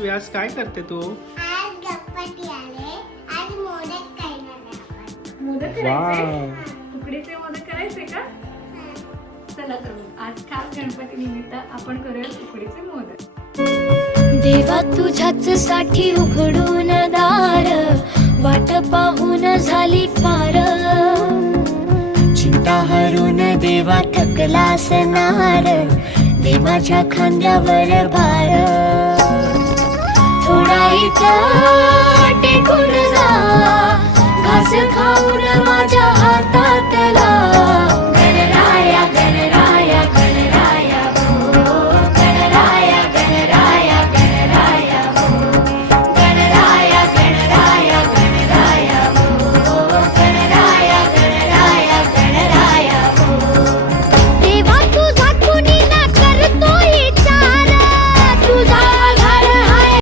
व्यास काय करते तू? आज गणपती आले, आज मोदक करणार आहे आपण. मोदक करायचे? वाव. उकडीचे मोदक करायचे का? चला करू. आज खास गणपती निमित्त आपण करूया उकडीचे मोदक. देवा तुझ्याच साठी उघडून दार, वाट पाहून झाली फार. चिंता हरून देवा थकला असणार, दे माझ्या खांद्यावर भार. थोडा इथं टेकून जा, घास खाऊन माझ्या हातातला.